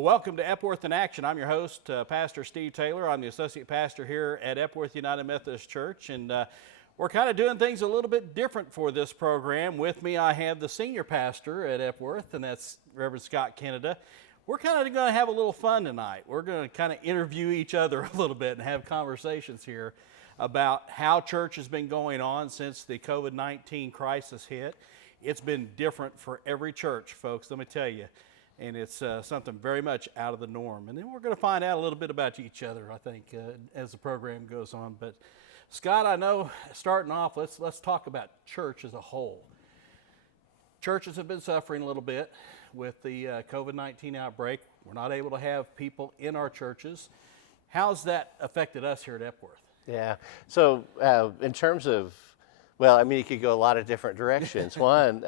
Well, welcome to Epworth In Action. I'm your host, Pastor Steve Taylor. I'm the associate pastor here at Epworth United Methodist Church, and we're kind of doing things a little bit different for this program. With me, I have the senior pastor at Epworth, and that's Reverend Scott Canada. We're kind of going to have a little fun tonight. We're going to kind of interview each other a little bit and have conversations here about how church has been going on since the COVID-19 crisis hit. It's been different for every church, folks, let me tell you. And it's something very much out of the norm. And then we're going to find out a little bit about each other, I think, as the program goes on. But Scott, I know, starting off, let's talk about church as a whole. Churches have been suffering a little bit with the COVID-19 outbreak. We're not able to have people in our churches. How's that affected us here at Epworth? Yeah, so in terms of, well, I mean, it could go a lot of different directions. One,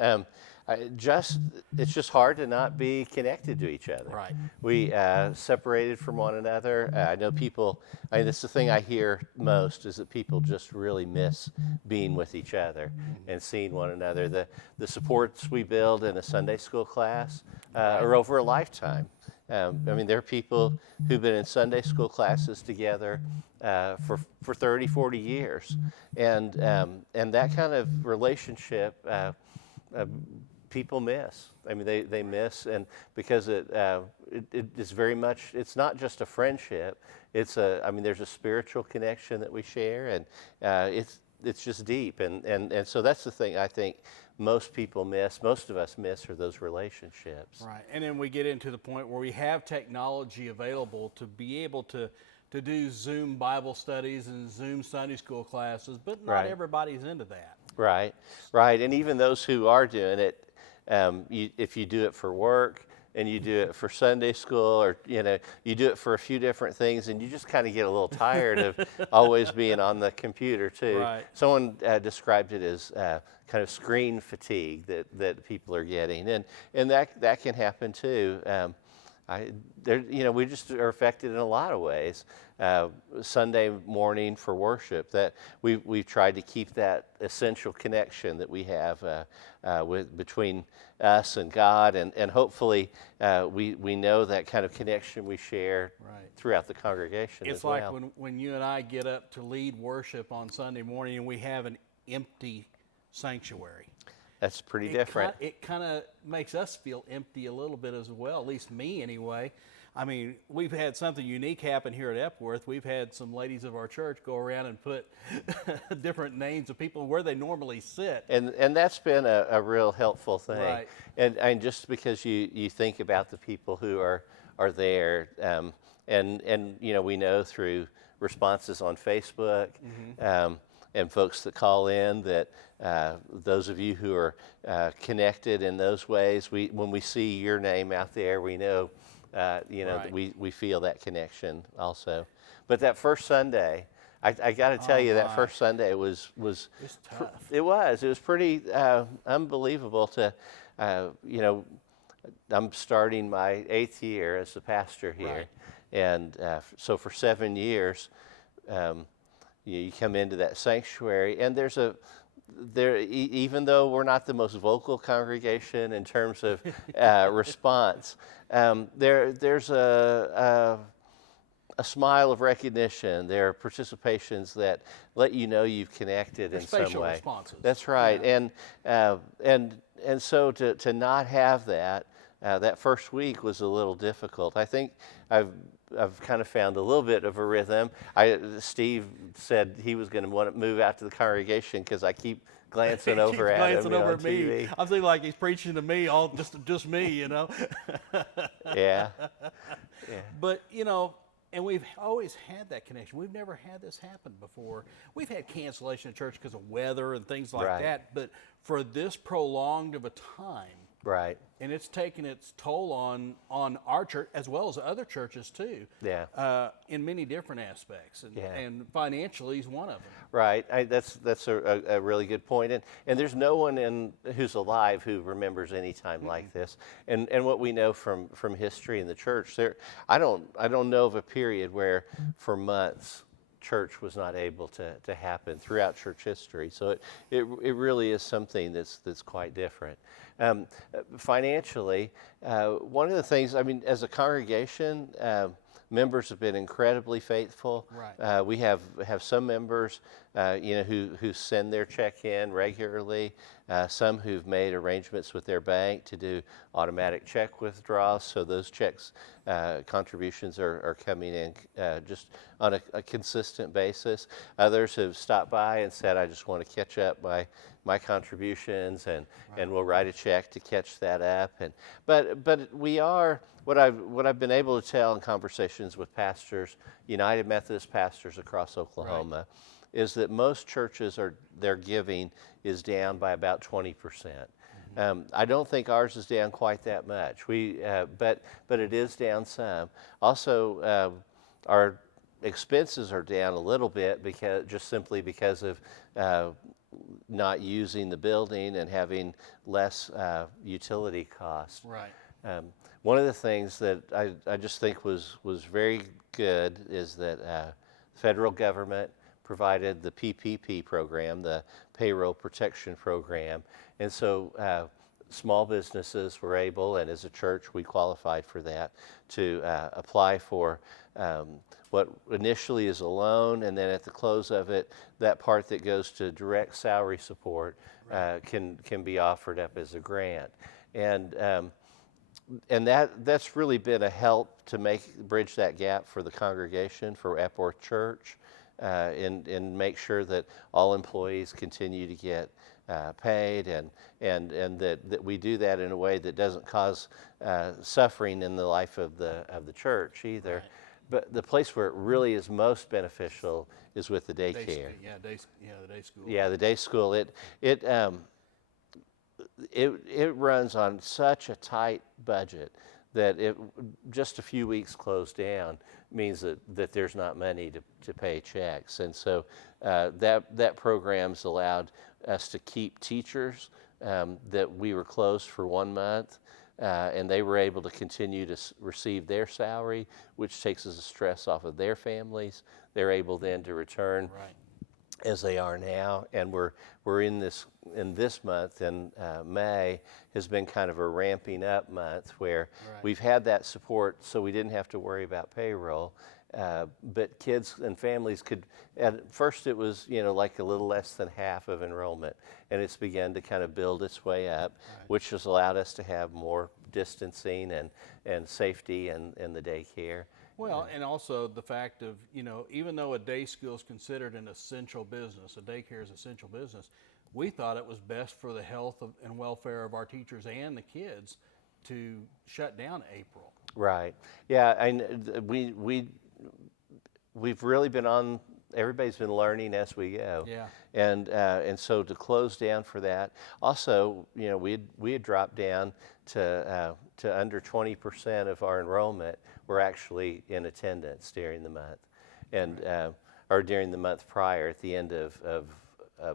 it's just hard to not be connected to each other. Right. We separated from one another. I know people, that's the thing I hear most, is that people just really miss being with each other and seeing one another. The supports we build in a Sunday school class are over a lifetime. I mean, there are people who've been in Sunday school classes together for 30, 40 years. And that kind of relationship, people miss. I mean, they miss, and because it is very much, it's not just a friendship. There's a spiritual connection that we share, and it's just deep. And so that's the thing I think most of us miss, are those relationships. Right, and then we get into the point where we have technology available to be able to do Zoom Bible studies and Zoom Sunday school classes, but not everybody's into that. Right, and even those who are doing it, if you do it for work and you do it for Sunday school, or you do it for a few different things, and you just kind of get a little tired of always being on the computer too. Right. Someone described it as kind of screen fatigue that people are getting, and that can happen too. We just are affected in a lot of ways. Sunday morning for worship, that we've tried to keep that essential connection that we have between us and God, and hopefully we know that kind of connection we share throughout the congregation. It's as well. like when you and I get up to lead worship on Sunday morning and we have an empty sanctuary. That's pretty different. It kind of makes us feel empty a little bit as well, at least me anyway. I mean, we've had something unique happen here at Epworth. We've had some ladies of our church go around and put different names of people where they normally sit. And that's been a real helpful thing. Right. And just because you think about the people who are there, and we know through responses on Facebook, and folks that call in, that those of you who are connected in those ways, when we see your name out there, we know, that we feel that connection also. But that first Sunday, I got to tell you, that first Sunday was tough. It was pretty unbelievable to, I'm starting my 8th year as the pastor here, and so for 7 years. You come into that sanctuary, and even though we're not the most vocal congregation in terms of response, there's a smile of recognition. There are participations that let you know you've connected in some way. Facial responses. That's right, yeah. and so to not have that. That first week was a little difficult. I think I've kind of found a little bit of a rhythm. Steve said he was going to want to move out to the congregation because I keep glancing over at him glancing over on at me. TV. I'm thinking like he's preaching to me, just me, Yeah. But and we've always had that connection. We've never had this happen before. We've had cancellation of church because of weather and things like that. But for this prolonged of a time. Right. And it's taken its toll on our church as well as other churches too. Yeah. In many different aspects, and financially is one of them. Right. That's a really good point. And there's no one who's alive who remembers any time like this. And what we know from history in the church, I don't know of a period where for months church was not able to happen throughout church history. So it really is something that's quite different. Financially, one of the things, I mean, as a congregation, members have been incredibly faithful. Right. We have some members, who send their check in regularly. Some who've made arrangements with their bank to do automatic check withdrawals. So those checks, contributions are coming in just on a consistent basis. Others have stopped by and said, "I just want to catch up my contributions," and we'll write a check to catch that up. But we are. What I've been able to tell in conversations with pastors, United Methodist pastors across Oklahoma, is that most churches their giving is down by about 20%. I don't think ours is down quite that much. But it is down some. Also, our expenses are down a little bit simply because of not using the building and having less utility costs. Right. One of the things that I just think was very good is that the federal government provided the PPP program, the Payroll Protection Program, and so small businesses were able, and as a church we qualified for that, to apply for what initially is a loan, and then at the close of it, that part that goes to direct salary support can be offered up as a grant. And that's really been a help to bridge that gap for the congregation, for Epworth Church, and make sure that all employees continue to get paid, and that we do that in a way that doesn't cause suffering in the life of the church either. Right. But the place where it really is most beneficial is with the daycare. The day school. Yeah, the day school. It runs on such a tight budget that just a few weeks closed down means that there's not money to pay checks. And so that program's allowed us to keep teachers that we were closed for 1 month, and they were able to continue to receive their salary, which takes the stress off of their families. They're able then to return as they are now, and we're in this month, and May has been kind of a ramping up month where we've had that support, so we didn't have to worry about payroll. But kids and families could. At first, it was like a little less than half of enrollment, and it's begun to kind of build its way up, which has allowed us to have more distancing and safety in the daycare. Well, and also the fact of, even though a day school is considered an essential business, a daycare is essential business, we thought it was best for the health and welfare of our teachers and the kids to shut down April. Right. Yeah, and we've really been everybody's been learning as we go. Yeah. And so to close down for that. Also, we had dropped down to under 20% of our enrollment were actually in attendance during the month, and or during the month prior at the end of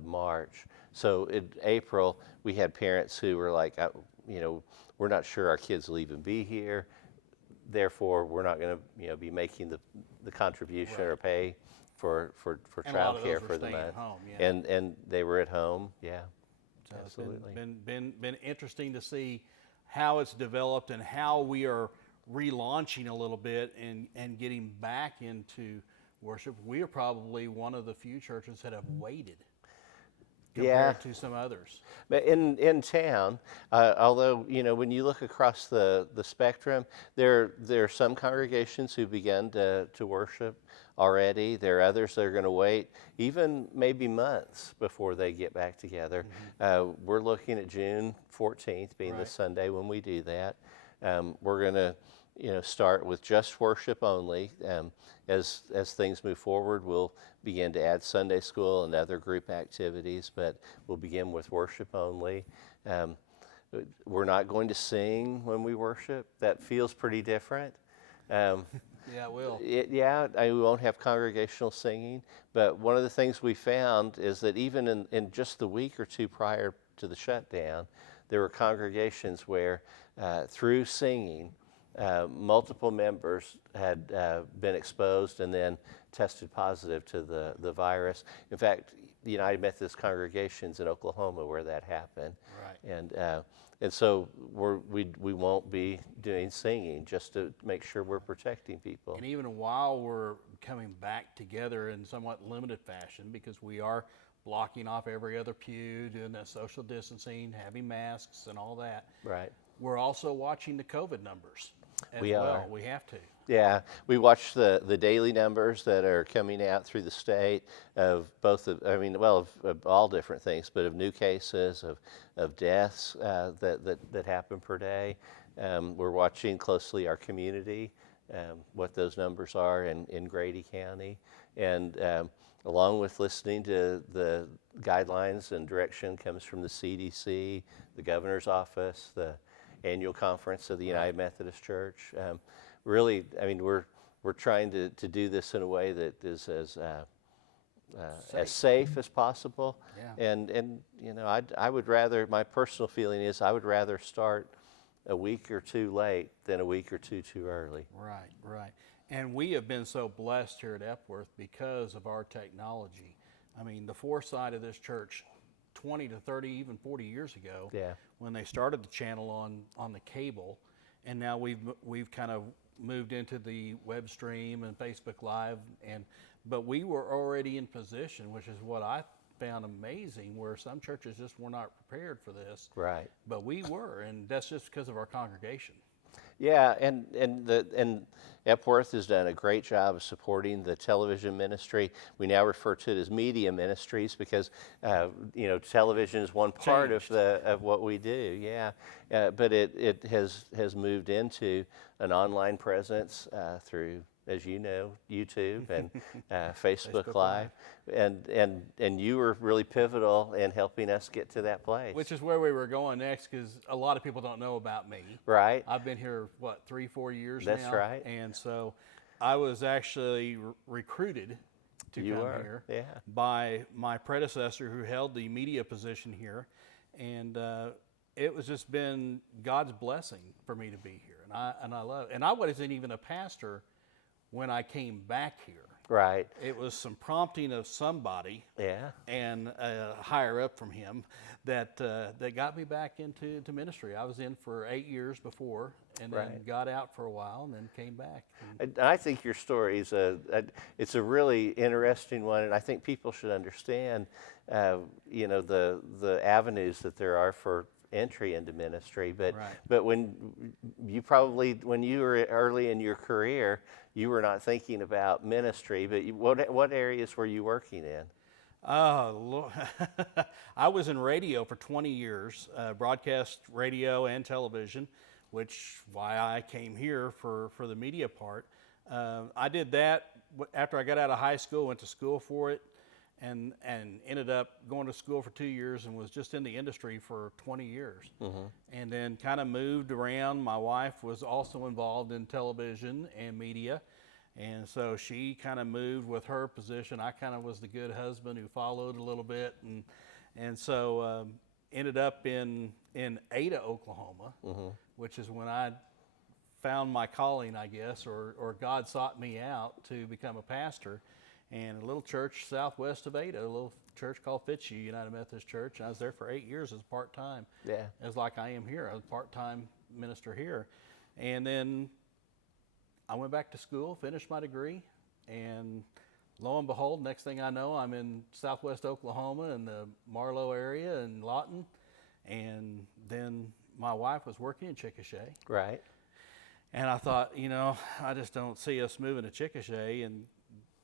March. So in April, we had parents who were like, we're not sure our kids will even be here. Therefore, we're not going to be making the contribution or pay for child care for the month. Home, and they were at home. Yeah, so absolutely. It's been interesting to see how it's developed and how we are relaunching a little bit and getting back into worship. We are probably one of the few churches that have waited compared to some others. But in town, although when you look across the spectrum, there are some congregations who began to worship already. There are others that are going to wait even maybe months before they get back together. We're looking at June 14th being the Sunday when we do that. We're going to start with just worship only. As things move forward, we'll begin to add Sunday school and other group activities, but we'll begin with worship only. We're not going to sing when we worship. That feels pretty different. Yeah, it will. We won't have congregational singing, but one of the things we found is that even in just the week or two prior to the shutdown, there were congregations where through singing, multiple members had been exposed and then tested positive to the virus. In fact, the United Methodist congregations in Oklahoma where that happened. Right. And so we won't be doing singing just to make sure we're protecting people. And even while we're coming back together in somewhat limited fashion, because we are blocking off every other pew, doing the social distancing, having masks and all that, Right. we're also watching the COVID numbers as We well. are. We have to. Yeah, we watch the daily numbers that are coming out through the state of both of, of all different things, but of new cases, of deaths that happen per day. We're watching closely our community, what those numbers are in Grady County, and along with listening to the guidelines and direction comes from the CDC, the governor's office, the annual conference of the United Methodist Church. Really, we're trying to do this in a way that is as safe as possible. Yeah. And I would rather, my personal feeling is I would rather start a week or two late than a week or two too early. Right, right. And we have been so blessed here at Epworth because of our technology. I mean, the foresight of this church 20 to 30, even 40 years ago, when they started the channel on the cable, and now we've kind of moved into the web stream and Facebook Live, but we were already in position, which is what I found amazing, where some churches just were not prepared for this. Right. But we were, and that's just because of our congregation. Yeah, and Epworth has done a great job of supporting the television ministry. We now refer to it as media ministries because television is one part of what we do. Yeah, but it has moved into an online presence through, as you know, YouTube and Facebook Live. And you were really pivotal in helping us get to that place. Which is where we were going next, because a lot of people don't know about me. Right. I've been here, 3-4 years now? That's right. And so I was actually recruited to come here by my predecessor who held the media position here. And it was just been God's blessing for me to be here. And I love it. And I wasn't even a pastor when I came back here. Right. It was some prompting of somebody, and higher up from him, that got me back into ministry. I was in for 8 years before, and then got out for a while, and then came back. And I think your story is it's a really interesting one, and I think people should understand, the avenues that there are for entry into ministry. But when you were early in your career, you were not thinking about ministry. But what areas were you working in? Oh, I was in radio for 20 years, broadcast radio and television, which why I came here for the media part. I did that after I got out of high school, went to school for it, and ended up going to school for 2 years and was just in the industry for 20 years. And then kind of moved around. My wife was also involved in television and media, and so she kind of moved with her position. I kind of was the good husband who followed a little bit, and so ended up in Ada, Oklahoma, which is when I found my calling, I guess, or God sought me out to become a pastor. And a little church southwest of Ada, a little church called Fitzhugh United Methodist Church. And I was there for 8 years as part-time. Yeah. As like I am here, I was a part-time minister here. And then I went back to school, finished my degree, and lo and behold, next thing I know, I'm in southwest Oklahoma in the Marlow area in Lawton. And then my wife was working in Chickasha. Right. And I thought, I just don't see us moving to Chickasha. And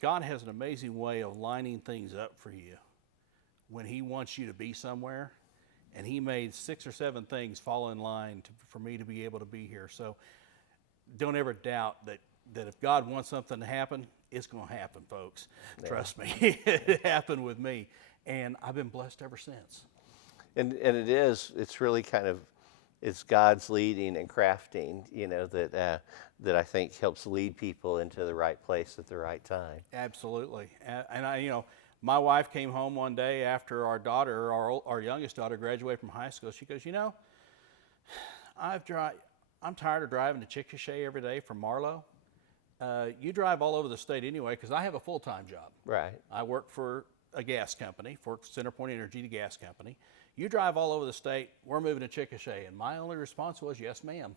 God has an amazing way of lining things up for you when He wants you to be somewhere. And He made 6 or 7 things fall in line for me to be able to be here. So don't ever doubt that if God wants something to happen, it's going to happen, folks. Yeah. Trust me. It happened with me. And I've been blessed ever since. And it's really kind of, it's God's leading and crafting, that I think helps lead people into the right place at the right time. Absolutely. And my wife came home one day after our youngest daughter graduated from high school. She goes, I'm tired of driving to Chickasha every day from Marlow. You drive all over the state anyway, because I have a full-time job. Right. I work for a gas company, for CenterPoint Energy, the gas company. You drive all over the state, we're moving to Chickasha. And my only response was, yes, ma'am.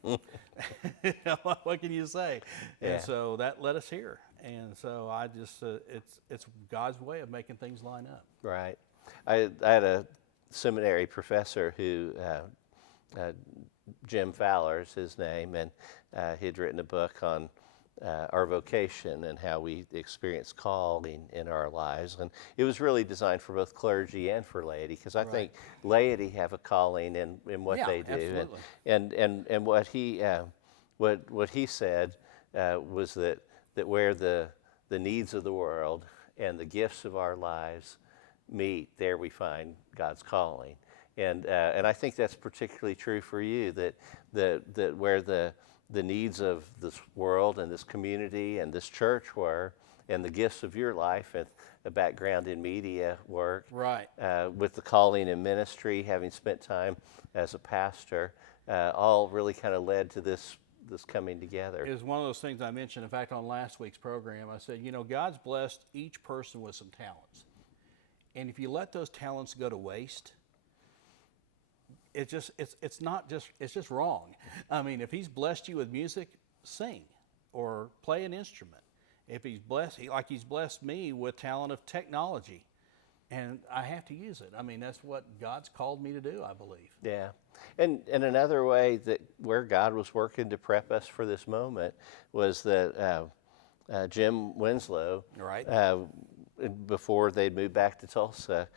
What can you say? Yeah. And so that led us here. And so I just, it's God's way of making things line up. Right. I had a seminary professor who, Jim Fowler is his name, and he'd written a book on our vocation and how we experience calling in our lives. And it was really designed for both clergy and for laity, because I think laity have a calling in what they do. Absolutely. And what he said was that where the needs of the world and the gifts of our lives meet, there we find God's calling. And I think that's particularly true for you, that where the needs of this world and this community and this church were, and the gifts of your life and a background in media work, Right. With the calling in ministry, having spent time as a pastor, all really kind of led to this coming together. It was one of those things I mentioned, in fact, on last week's program. I said, God's blessed each person with some talents. And if you let those talents go to waste, it's just wrong. I mean, if he's blessed you with music, sing or play an instrument. If he's blessed, like he's blessed me with talent of technology, and I have to use it. I mean, that's what God's called me to do, I believe. Yeah. And another way that where God was working to prep us for this moment was that Jim Winslow, Right. Before they'd moved back to Tulsa,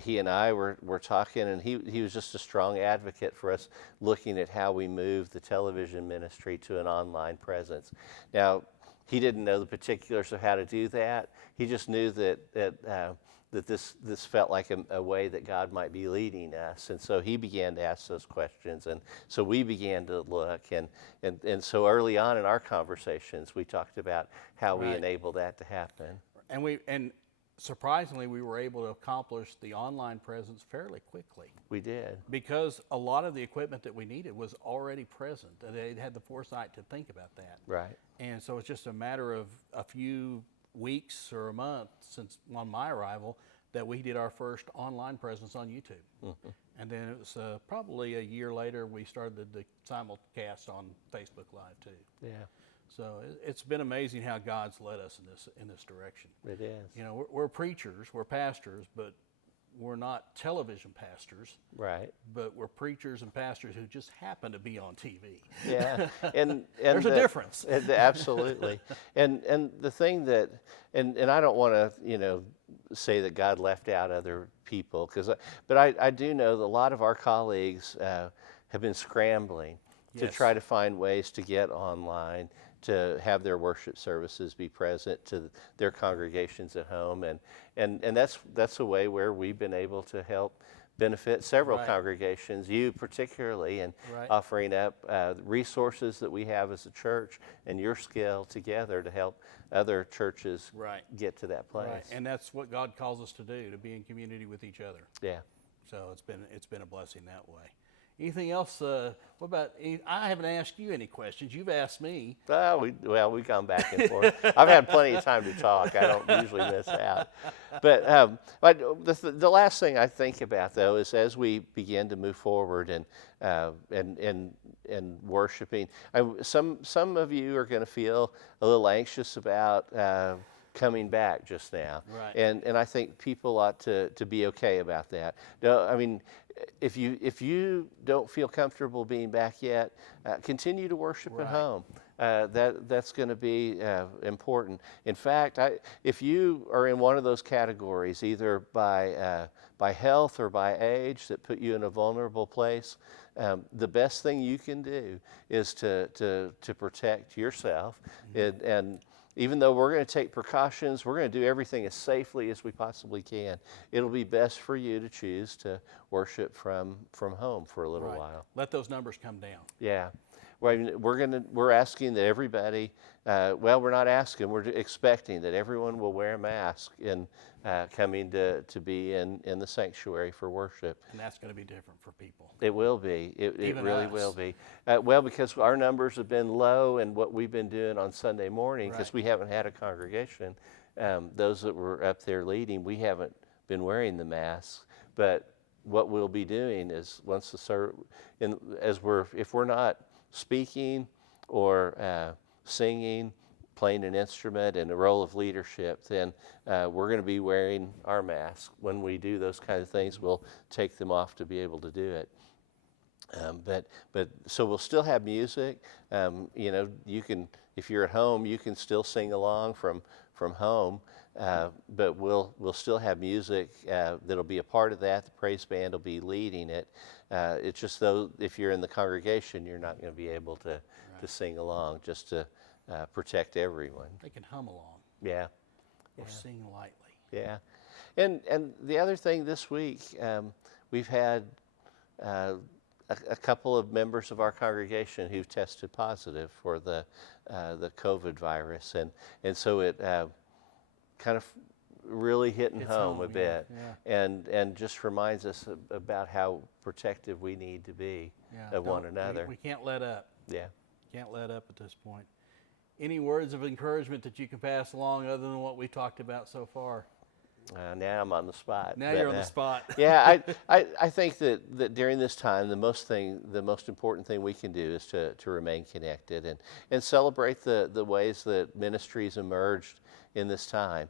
he and I were talking, and he was just a strong advocate for us looking at how we move the television ministry to an online presence. Now, he didn't know the particulars of how to do that. He just knew that this felt like a way that God might be leading us. And so he began to ask those questions. And so we began to look. And so early on in our conversations, we talked about how we enable that to happen. And surprisingly, we were able to accomplish the online presence fairly quickly. We did. Because a lot of the equipment that we needed was already present. They had the foresight to think about that. Right. And so it's just a matter of a few weeks or a month since on my arrival that we did our first online presence on YouTube. Mm-hmm. And then it was probably a year later we started the simulcast on Facebook Live too. Yeah. So it's been amazing how God's led us in this direction. It is. We're preachers, we're pastors, but we're not television pastors. Right. But we're preachers and pastors who just happen to be on TV. Yeah. And there's a difference. Absolutely. And the thing that and I don't want to say that God left out other people, but I do know that a lot of our colleagues have been scrambling to try to find ways to get online, to have their worship services be present to their congregations at home, and that's a way where we've been able to help benefit several congregations, you particularly, and offering up resources that we have as a church and your skill together to help other churches get to that place. Right. And that's what God calls us to do, to be in community with each other. Yeah. So it's been a blessing that way. Anything else? What about? I haven't asked you any questions. You've asked me. We've gone back and forth. I've had plenty of time to talk. I don't usually miss out. But the last thing I think about, though, is as we begin to move forward and worshiping, some of you are going to feel a little anxious about coming back just now. Right. And I think people ought to be okay about that. No, I mean, if you don't feel comfortable being back yet, continue to worship at home. That's going to be important. In fact, if you are in one of those categories, either by health or by age that put you in a vulnerable place, the best thing you can do is to protect yourself. And even though we're going to take precautions, we're going to do everything as safely as we possibly can. It'll be best for you to choose to worship from home for a little while. Let those numbers come down. Yeah. We're asking that everybody. Well, we're not asking. We're expecting that everyone will wear a mask in coming to be in the sanctuary for worship. And that's going to be different for people. It will be. It Even really us. will be. Well, because our numbers have been low, and what we've been doing on Sunday morning, because Right. we haven't had a congregation, those that were up there leading, we haven't been wearing the masks. But what we'll be doing is once the if we're not speaking or singing, playing an instrument in a role of leadership, then we're going to be wearing our mask. When we do those kind of things, we'll take them off to be able to do it. But so we'll still have music. You can, if you're at home, you can still sing along from home. But we'll still have music that'll be a part of that. The praise band will be leading it. It's just though if you're in the congregation, you're not going to be able to sing along, just to protect everyone. They can hum along. Yeah. Or sing lightly. Yeah. And the other thing this week, we've had a couple of members of our congregation who've tested positive for the COVID virus, and so it kind of really hitting home a bit, and just reminds us about how protective we need to be of one another. We can't let up. Yeah. Can't let up at this point. Any words of encouragement that you can pass along other than what we talked about so far? Now I'm on the spot. Now you're on the spot. Yeah, I think that during this time, the most important thing we can do is to remain connected and celebrate the ways that ministries emerged in this time.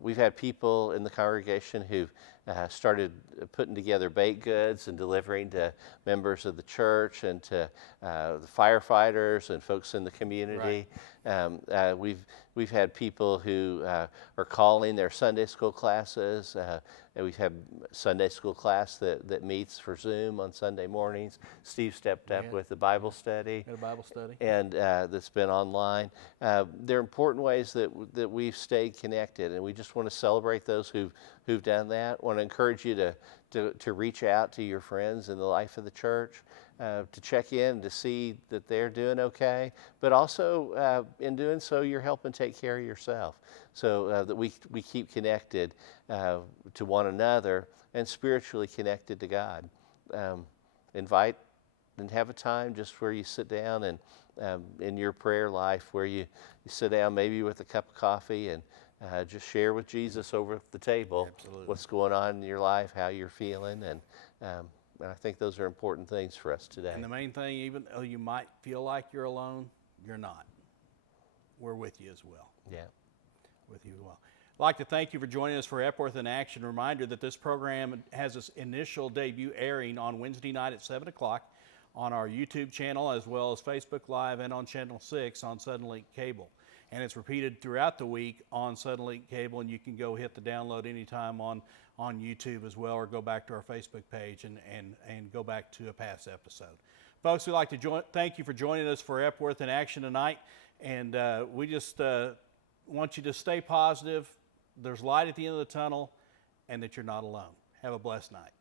We've had people in the congregation who've started putting together baked goods and delivering to members of the church and to the firefighters and folks in the community. Right. We've had people who are calling their Sunday school classes. And we've had Sunday school class that meets for Zoom on Sunday mornings. Steve stepped up with the Bible study. A Bible study. And that's been online. There are important ways that we've stayed connected, and we just want to celebrate those who've done that. Want to encourage you to reach out to your friends in the life of the church, to check in, to see that they're doing okay. But also, in doing so, you're helping take care of yourself, so that we keep connected to one another and spiritually connected to God. Invite and have a time just where you sit down and in your prayer life, where you sit down maybe with a cup of coffee and just share with Jesus over the table. Absolutely. What's going on in your life, how you're feeling, and I think those are important things for us today. And the main thing, even though you might feel like you're alone, you're not. We're with you as well. Yeah. With you as well. I'd like to thank you for joining us for Epworth in Action. Reminder that this program has its initial debut airing on Wednesday night at 7 o'clock on our YouTube channel, as well as Facebook Live and on Channel 6 on Suddenlink Cable. And it's repeated throughout the week on Suddenlink Cable, and you can go hit the download anytime on YouTube as well, or go back to our Facebook page and go back to a past episode. Folks, we'd like to thank you for joining us for Epworth in Action tonight, and we just want you to stay positive. There's light at the end of the tunnel, and that you're not alone. Have a blessed night.